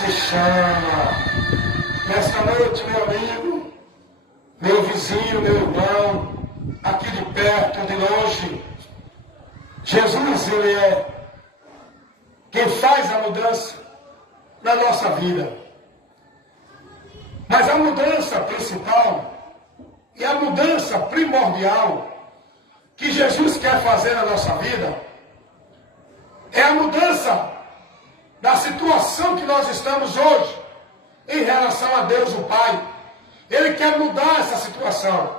te chama. Nesta noite, meu amigo, meu vizinho, meu irmão, aqui de perto, de longe, Jesus, Ele é quem faz a mudança na nossa vida. Mas a mudança principal e a mudança primordial que Jesus quer fazer na nossa vida é a mudança da situação que nós estamos hoje em relação a Deus o Pai. Ele quer mudar essa situação.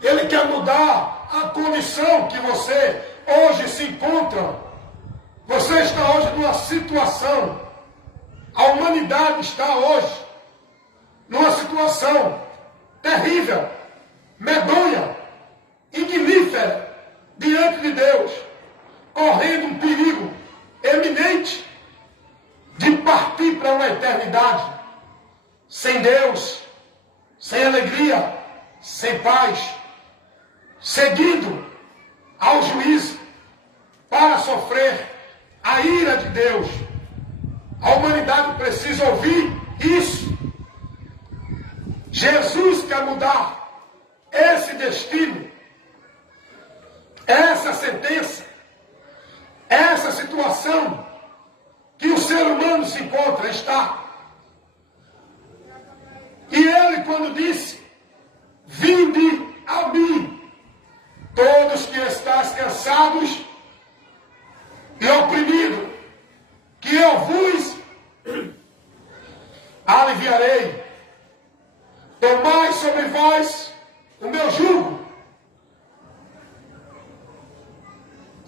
Ele quer mudar a condição que você hoje se encontra. Você está hoje numa situação, a humanidade está hoje numa situação terrível, medonha, ignífera, diante de Deus, correndo um perigo eminente de partir para uma eternidade sem Deus, sem alegria, sem paz, seguindo ao juízo para sofrer a ira de Deus. A humanidade precisa ouvir isso. Jesus quer mudar esse destino, essa sentença, essa situação que o ser humano se encontra, está. E ele, quando disse: vinde a mim, todos que estáis cansados e oprimidos, que eu vos aliviarei. Tomai sobre vós o meu jugo.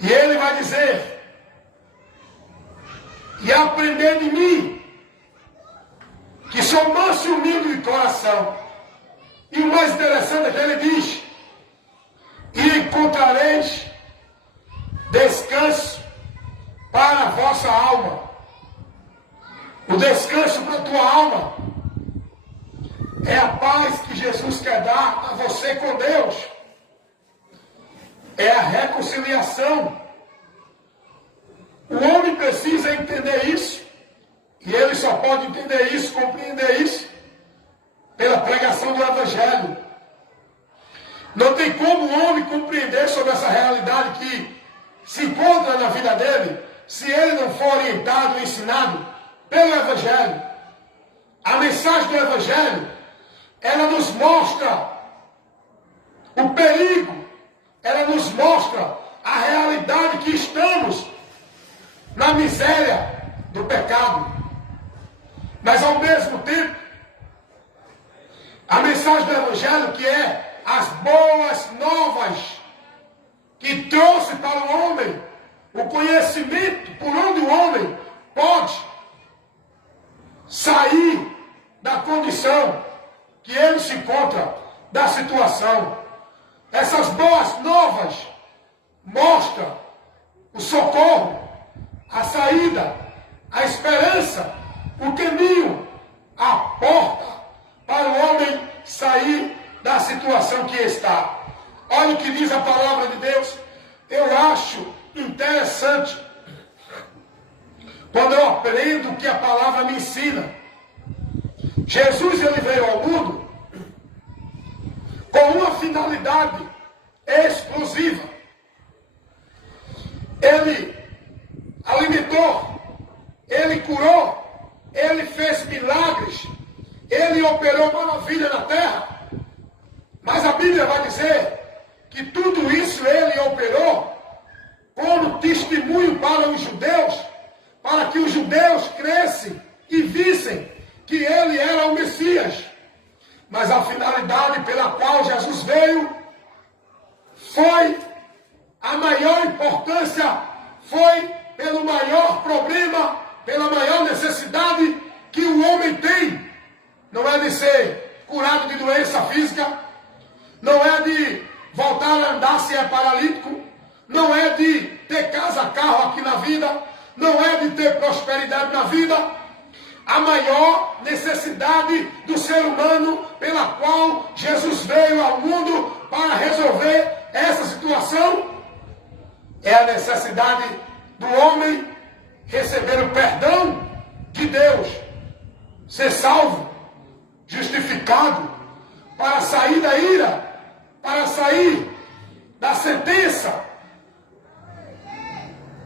E ele vai dizer: e aprendei de mim, que sou manso e humilde de coração. E o mais interessante é que ele diz: e encontrareis descanso para a vossa alma. O descanso para a tua alma é a paz que Jesus quer dar a você com Deus. É a reconciliação. O homem precisa entender isso. E ele só pode entender isso, compreender isso, pela pregação do Evangelho. Não tem como o homem compreender sobre essa realidade que se encontra na vida dele, se ele não for orientado, ensinado pelo Evangelho. A mensagem do Evangelho, ela nos mostra o perigo, ela nos mostra a realidade que estamos na miséria do pecado. Mas ao mesmo tempo, a mensagem do Evangelho, que é as boas novas, que trouxe para o homem o conhecimento por onde o homem pode sair da condição que ele se encontra, da situação. Essas boas novas mostram o socorro, a saída, a esperança, o caminho, a porta para o homem sair da situação que está. Olha o que diz a palavra de Deus. Eu acho interessante quando eu aprendo o que a palavra me ensina. Jesus, ele veio ao mundo com uma finalidade exclusiva. Ele alimentou, ele curou, ele fez milagres, ele operou maravilha na terra. Mas a Bíblia vai dizer que tudo isso ele operou como testemunho para os judeus, para que os judeus crescem e vissem que ele era o Messias. Mas a finalidade pela qual Jesus veio foi a maior importância, foi pelo maior problema, pela maior necessidade que o homem tem. Não é de ser curado de doença física, não é de voltar a andar se é paralítico, não é de ter casa, carro aqui na vida, não é de ter prosperidade na vida. A maior necessidade do ser humano pela qual Jesus veio ao mundo para resolver essa situação é a necessidade do homem receber o perdão de Deus, ser salvo, justificado, para sair da ira, para sair da sentença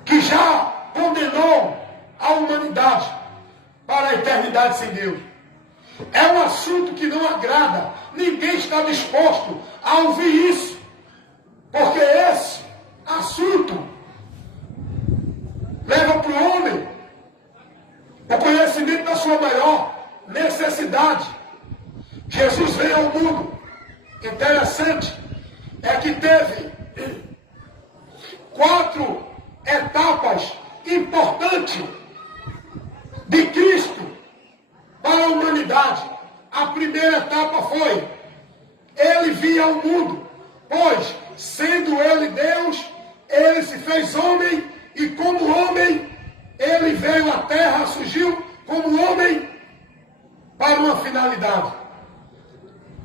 que já condenou a humanidade para a eternidade sem Deus. É um assunto que não agrada, ninguém está disposto a ouvir isso, porque esse assunto leva para o homem o conhecimento da sua maior necessidade. Jesus veio ao mundo. Interessante é que teve 4 etapas importantes de Cristo para a humanidade. A primeira etapa foi: ele vinha ao mundo, pois, sendo ele Deus, ele se fez homem, e como homem, ele veio à terra, surgiu como homem para uma finalidade.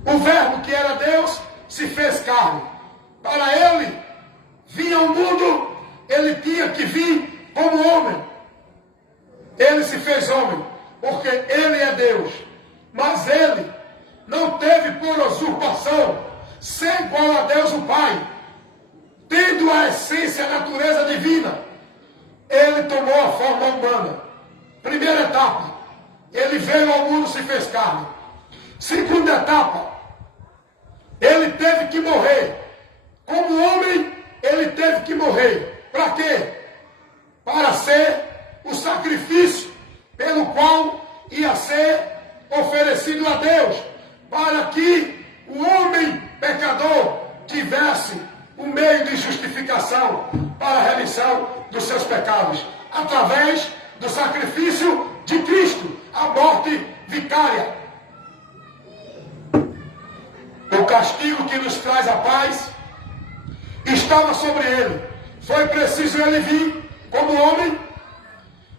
O verbo que era Deus se fez carne. Para ele vir ao mundo, ele tinha que vir como homem. Ele se fez homem, porque ele é Deus. Mas ele não teve por usurpação ser igual a Deus o Pai. Tendo a essência, a natureza divina, ele tomou a forma humana. Primeira etapa, ele veio ao mundo e se fez carne. Segunda etapa, ele teve que morrer. Como homem, ele teve que morrer. Para quê? Para ser o sacrifício pelo qual ia ser oferecido a Deus, para que o homem pecador tivesse um meio de justificação para a remissão dos seus pecados, através do sacrifício de Cristo, a morte vicária. O castigo que nos traz a paz estava sobre ele. Foi preciso ele vir como homem,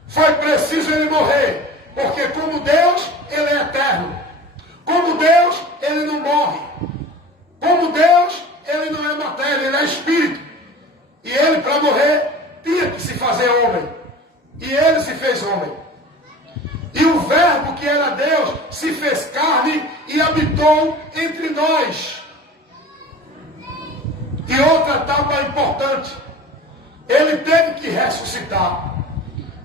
foi preciso ele morrer, porque como Deus, ele é eterno. Como Deus, ele não morre. Como Deus, ele não é matéria, ele é espírito. E ele, para morrer, tinha que se fazer homem. E ele se fez homem. E o verbo que era Deus se fez carne e habitou entre nós. E outra etapa importante, ele teve que ressuscitar.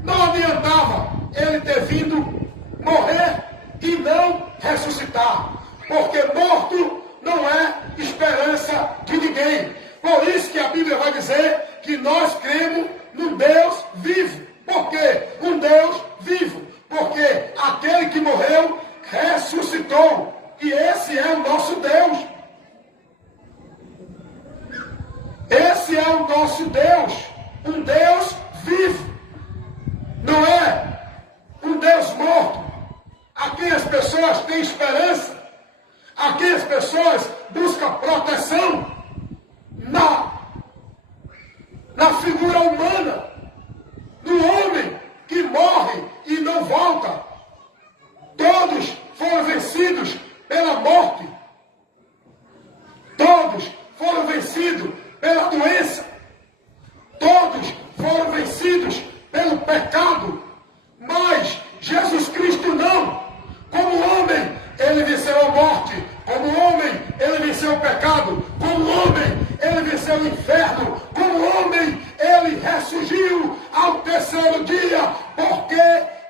Não adiantava ele ter vindo morrer e não ressuscitar, porque morto não é esperança de ninguém. Por isso que a Bíblia vai dizer que nós cremos num Deus vivo. Por quê? Um Deus vivo. Porque aquele que morreu ressuscitou. E esse é o nosso Deus. Esse é o nosso Deus. Um Deus vivo. Não é um Deus morto. A quem as pessoas têm esperança. A quem as pessoas buscam proteção. Na figura humana. No homem que morre e não volta. Todos foram vencidos pela morte. Todos foram vencidos pela doença. Todos foram vencidos pelo pecado. Mas Jesus Cristo não. Como homem, ele venceu a morte. Como homem, ele venceu o pecado. Como homem, ele venceu o inferno. Como homem, ele ressurgiu ao terceiro dia, porque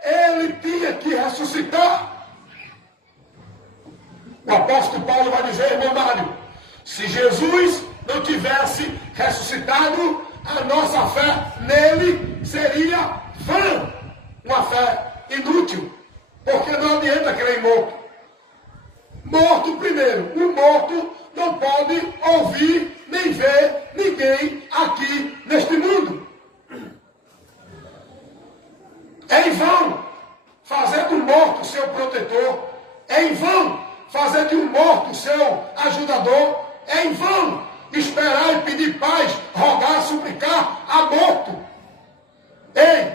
ele tinha que ressuscitar. O apóstolo Paulo vai dizer, irmão Mário, se Jesus não tivesse ressuscitado, a nossa fé nele seria vã, uma fé inútil, porque não adianta crer em morto. Morto primeiro, o morto não pode ouvir nem ver ninguém aqui neste mundo. É em vão fazer do morto seu protetor, é em vão fazer de um morto seu ajudador, é em vão esperar e pedir paz, rogar, suplicar a morto. Ei,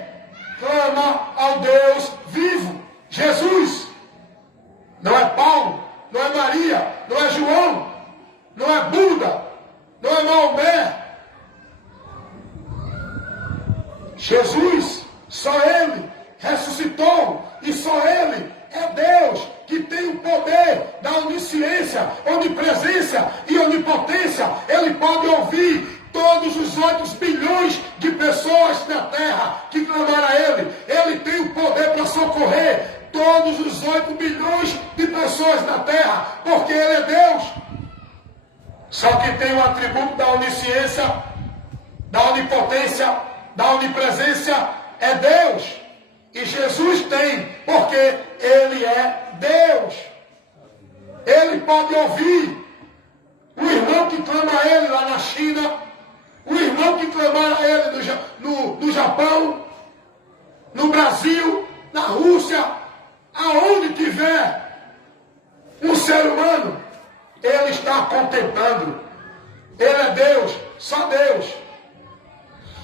clama ao Deus vivo, Jesus. Não é Paulo, não é Maria, não é João, não é Buda, não é Maomé. Jesus, só ele ressuscitou e só ele É Deus que tem o poder da onisciência, onipresença e onipotência. Ele pode ouvir todos os 8 bilhões de pessoas na terra que clamaram a Ele. Ele tem o poder para socorrer todos os 8 bilhões de pessoas na terra, porque Ele é Deus. Só que tem o atributo da onisciência, da onipotência, da onipresença, é Deus. E Jesus tem, porque Ele é Deus. Ele pode ouvir o irmão que clama a Ele lá na China, o irmão que clamar a Ele no Japão, no Brasil, na Rússia, aonde tiver um ser humano, Ele está contemplando. Ele é Deus, só Deus.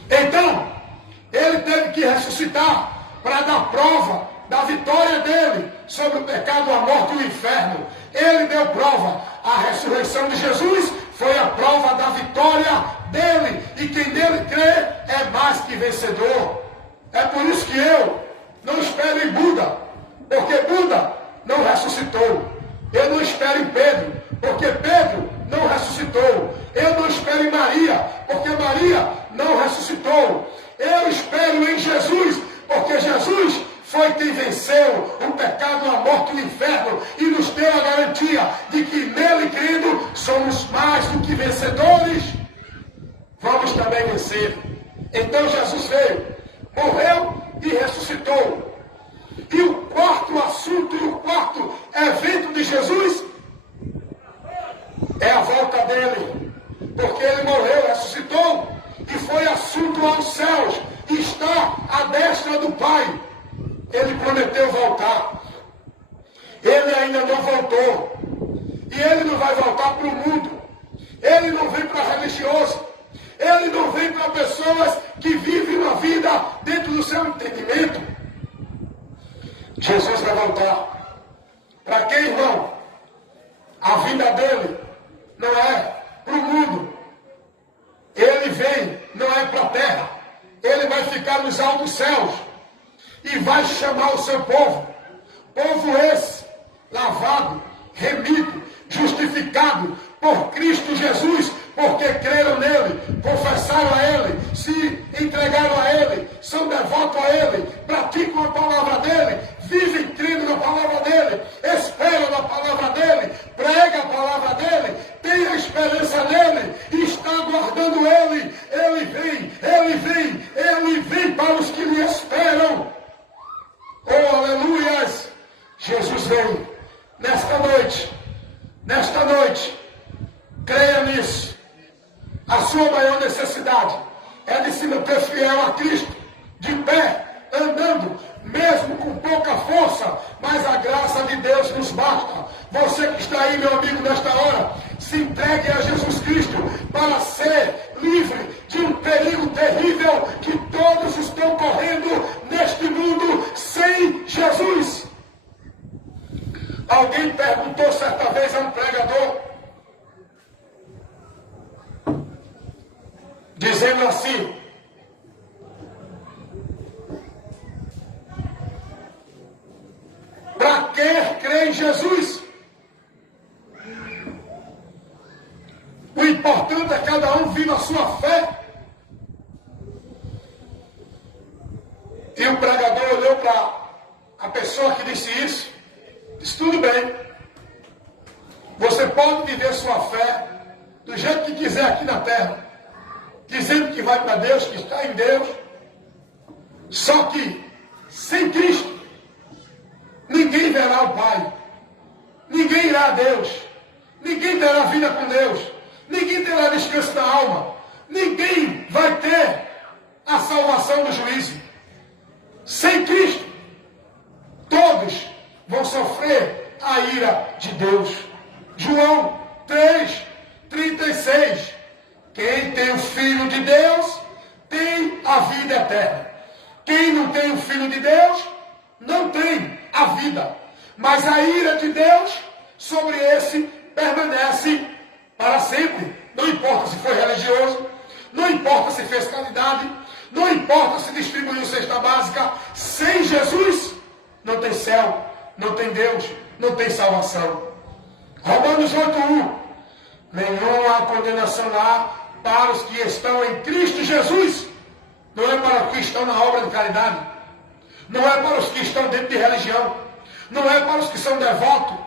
Então, Ele teve que ressuscitar para dar prova da vitória dele sobre o pecado, a morte e o inferno. Ele deu prova. A ressurreição de Jesus foi a prova da vitória dele. E quem nele crê é mais que vencedor. É por isso que eu não espero em Buda, porque Buda não ressuscitou. Eu não espero em Pedro, porque Pedro não ressuscitou. Eu não espero em Maria, porque Maria não ressuscitou. Eu espero em Jesus, porque Jesus foi quem venceu o pecado, a morte e o inferno e nos deu a garantia de que nele, crendo, somos mais do que vencedores. Vamos também vencer. Então Jesus veio, morreu e ressuscitou. E o quarto assunto e o quarto evento de Jesus é a volta dele. Porque ele morreu, ressuscitou e foi assunto aos céus. E está à destra do Pai. Ele prometeu voltar. Ele ainda não voltou. E ele não vai voltar para o mundo. Ele não vem para religioso. Ele não vem para pessoas que vivem uma vida dentro do seu entendimento. Jesus vai voltar. Para quem, irmão? A vinda dele não é para o mundo. Ele vem, não é para a terra. Ele vai ficar nos altos céus. E vai chamar o seu povo. Povo esse, lavado, remido, justificado por Cristo Jesus, porque creram nele, confessaram a ele, se entregaram a ele, são devotos a ele, praticam a palavra dele, vivem crendo na palavra dele, esperam na palavra dele, pregam a palavra dele, têm a esperança nele, está aguardando ele. Ele vem, ele vem, ele vem para os que lhe esperam. Oh, aleluias! Jesus vem nesta noite, creia nisso. A sua maior necessidade é de se manter fiel a Cristo, de pé, andando, mesmo com pouca força, mas a graça de Deus nos basta. Você que está aí, meu amigo, nesta hora, se entregue a Jesus Cristo para ser livre de um perigo terrível que todos estão correndo neste mundo sem Jesus. Alguém perguntou certa vez a um pregador, dizendo assim: para quem crê em Jesus? O importante é cada um viva a sua fé. E o pregador olhou para a pessoa que disse isso, disse: tudo bem, você pode viver sua fé do jeito que quiser aqui na terra, dizendo que vai para Deus, que está em Deus, só que sem Cristo ninguém verá o Pai, ninguém irá a Deus, ninguém terá vida com Deus, ninguém terá descanso da alma, ninguém vai ter a salvação do juízo. Sem Cristo, todos vão sofrer a ira de Deus. João 3:36. Quem tem o Filho de Deus tem a vida eterna. Quem não tem o Filho de Deus não tem a vida. Mas a ira de Deus sobre esse permanece para sempre. Não importa se foi religioso, não importa se fez caridade, não importa se distribuiu cesta básica. Sem Jesus não tem céu, não tem Deus, não tem salvação. Romanos 8:1. Nenhuma condenação há para os que estão em Cristo Jesus. Não é para os que estão na obra de caridade. Não é para os que estão dentro de religião. Não é para os que são devotos,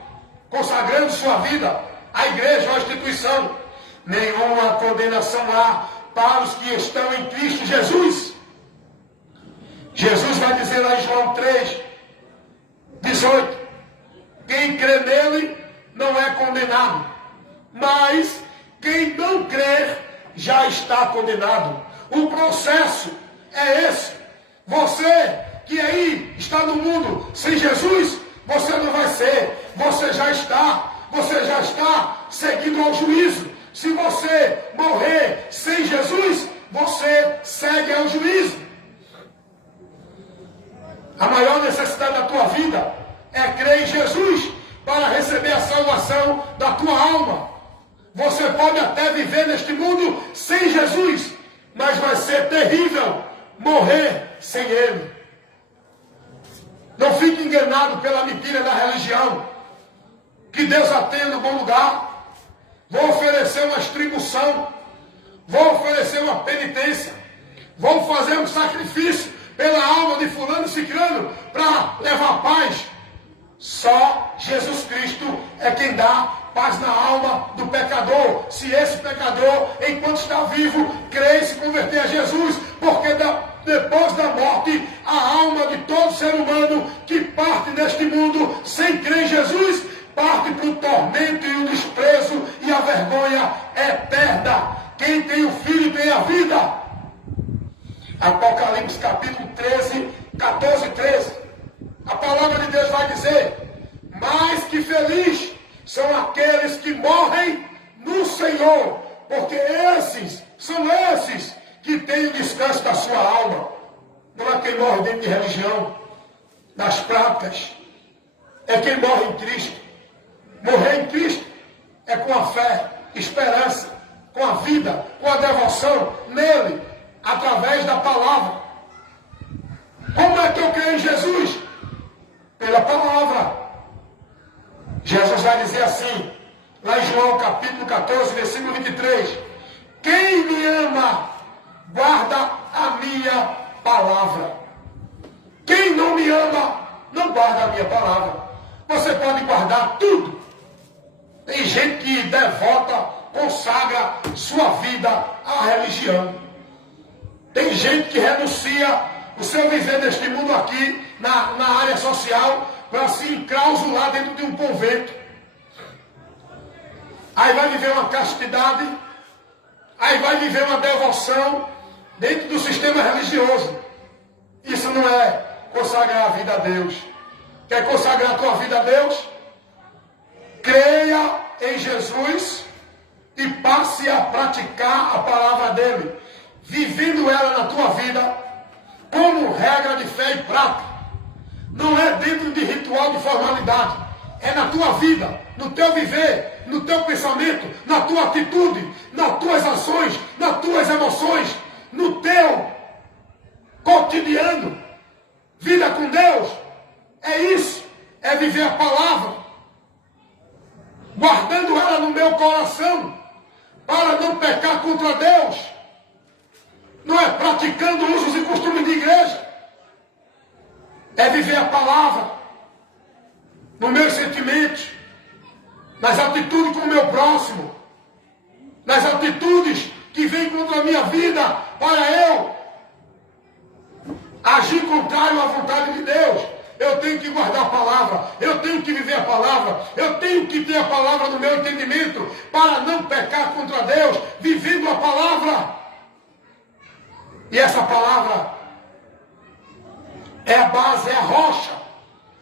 consagrando sua vida à igreja ou à instituição. Nenhuma condenação há para os que estão em Cristo Jesus. Jesus vai dizer lá em João 3:18. Quem crê nele não é condenado, mas quem não crer já está condenado. O processo é esse. Você que aí está no mundo sem Jesus, você não vai ser, você já está seguindo ao juízo. Se você morrer sem Jesus, você segue ao juízo. A maior necessidade da tua vida é crer em Jesus para receber a salvação da tua alma. Você pode até viver neste mundo sem Jesus, mas vai ser terrível morrer sem Ele. Não fique enganado pela mentira da religião, que Deus a tenha no bom lugar. Vou oferecer uma distribuição, vou oferecer uma penitência, vou fazer um sacrifício pela alma de fulano e ciclano para levar paz. Só Jesus Cristo é quem dá paz na alma do pecador. Se esse pecador, enquanto está vivo, crê e se converter a Jesus, porque depois da morte, a alma de todo ser humano que parte neste mundo sem crer em Jesus, parte para o tormento e o desprezo e a vergonha eterna. Quem tem o Filho tem a vida. Apocalipse capítulo 14:13. A palavra de Deus vai dizer: mais que feliz são aqueles que morrem no Senhor, porque são esses que têm o descanso da sua alma. Não é quem morre dentro de religião, das práticas, é quem morre em Cristo. Morrer em Cristo é com a fé, esperança, com a vida, com a devoção nele, através da palavra. Como é que eu creio em Jesus? Pela palavra. Jesus vai dizer assim, lá em João capítulo 14, versículo 23. Quem me ama, guarda a minha palavra. Quem não me ama, não guarda a minha palavra. Você pode guardar tudo. Tem gente que devota, consagra sua vida à religião. Tem gente que renuncia o seu viver neste mundo aqui, na área social, para se enclausular dentro de um convento. Aí vai viver uma castidade, aí vai viver uma devoção dentro do sistema religioso. Isso não é consagrar a vida a Deus. Quer consagrar a tua vida a Deus? Creia em Jesus e passe a praticar a palavra dele, vivendo ela na tua vida como regra de fé e prática. Não é dentro de ritual de formalidade, é na tua vida, no teu viver, no teu pensamento, na tua atitude, nas tuas ações, nas tuas emoções, no teu cotidiano. Vida com Deus é isso, é viver a palavra, guardando ela no meu coração, para não pecar contra Deus. Não é praticando usos e costumes de igreja, é viver a palavra nos meus sentimentos, nas atitudes com o meu próximo, nas atitudes que vêm contra a minha vida, para eu agir contrário à vontade de Deus. Eu tenho que guardar a palavra, eu tenho que viver a palavra, eu tenho que ter a palavra no meu entendimento, para não pecar contra Deus, vivendo a palavra. E essa palavra é a base, é a rocha,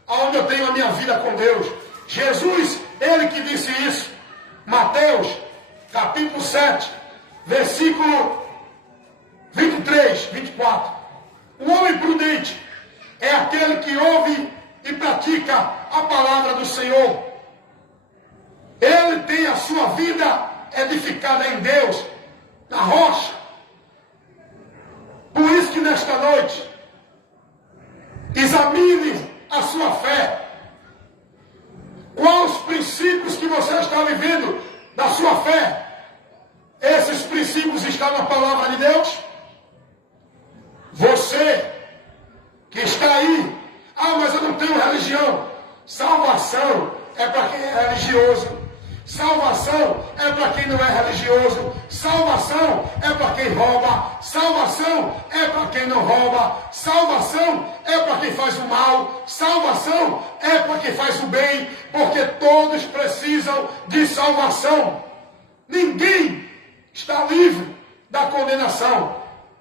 onde eu tenho a minha vida com Deus. Jesus, ele que disse isso. Mateus, capítulo 7, versículo 23, 24. O homem prudente é aquele que ouve e pratica a palavra do Senhor. Ele tem a sua vida edificada em Deus, na rocha. Por isso que nesta noite, examine a sua fé. está vivendo da sua fé? Esses princípios estão na palavra de Deus? Você que está aí, mas eu não tenho religião. Salvação é para quem é religioso. Salvação é para quem não é religioso. Salvação é para quem rouba. Salvação é para quem não rouba. Salvação é para quem faz o mal. Salvação é para quem faz o bem. Porque todos precisam de salvação. Ninguém está livre da condenação.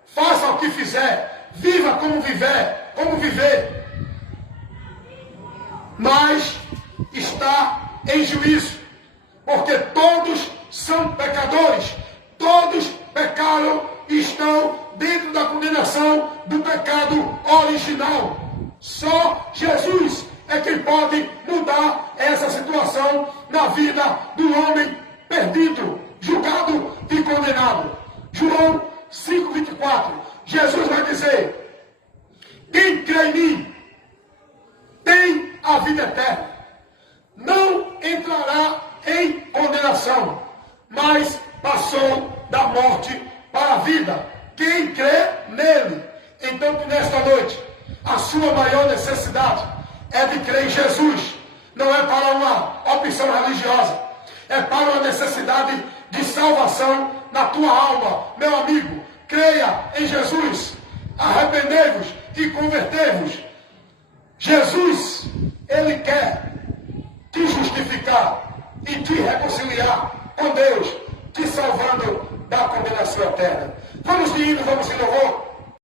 Faça o que fizer. Viva como viver. Mas está em juízo. Porque todos são pecadores, todos pecaram e estão dentro da condenação do pecado original. Só Jesus é quem pode mudar essa situação na vida do homem perdido, julgado e condenado. João 5,24, Jesus vai dizer: quem crê em mim tem a vida eterna, não entrará em condenação, mas passou da morte para a vida. Quem crê nele. Então, que nesta noite, a sua maior necessidade é de crer em Jesus. Não é para uma opção religiosa, é para uma necessidade de salvação na tua alma. Meu amigo, creia em Jesus, arrependei-vos e convertei-vos. Jesus, ele quer te justificar e te reconciliar com Deus, te salvando da condenação eterna. Vamos de hino, vamos de louvor.